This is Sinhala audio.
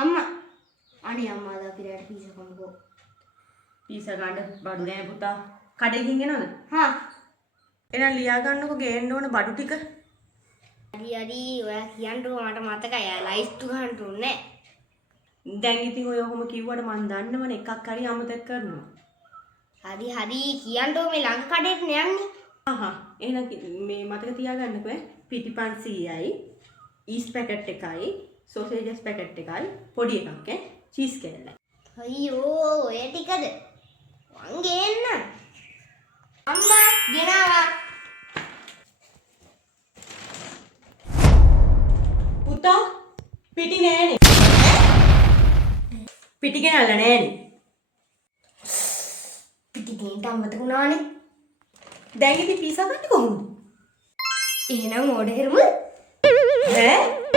අම්මා අනේ අම්මා අද අපි රැට පීසා කමුකෝ. පීසා ගන්න බඩු නෑ පුතා. කඩේකින් එනවද? හා. එහෙනම් ලියා ගන්නකො ගේන්න ඕන බඩු ටික. හරි ඔයා කියන්නකෝ මට මතකයි. ආ ලයිස්ට් ගන්න ඕනේ. දැන් ඉතින් ඔය ඔහොම කිව්වට මන් දන්නවනේ එකක් හරි අමතක කරනවා. හරි කියන්නකෝ මේ ළඟ කඩේට යන්නේ. එහෙනම් මේ මතක තියාගන්නකෝ පිටි 500යි ඊස්ට් පැකට් එකයි සෝසේජස් පැකට් එකයි පොඩි එකක් චීස් කෑල්ලයි. අයියෝ ඔය ටිකද? මං ගේන්න. අම්මා ගෙනාවා. පුතා පිටි නෑනේ. පිටි ගෙනල්ලා නෑනේ. පිටි ගේන්න අමතක වුණානේ. දැන් ඉතින් පීසා ගන්න කොහොමද? එහෙනම් ඕඩර් කරමු. ඈ